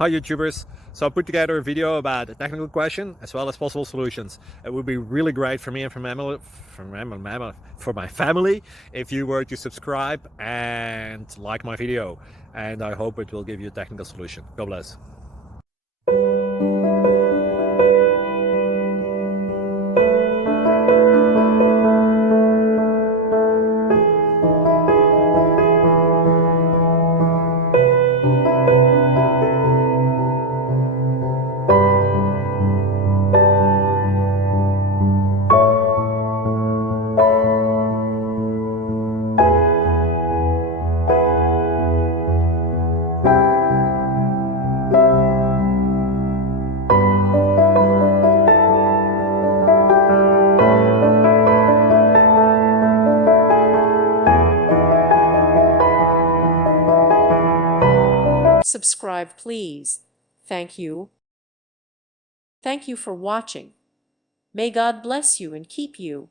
Hi YouTubers! So I put together a video about a technical question as well as possible solutions. It would be really great for me and for my family if you were to subscribe and like my video, and I hope it will give you a technical solution. God bless. Subscribe, please. Thank you. Thank you for watching. May God bless you and keep you.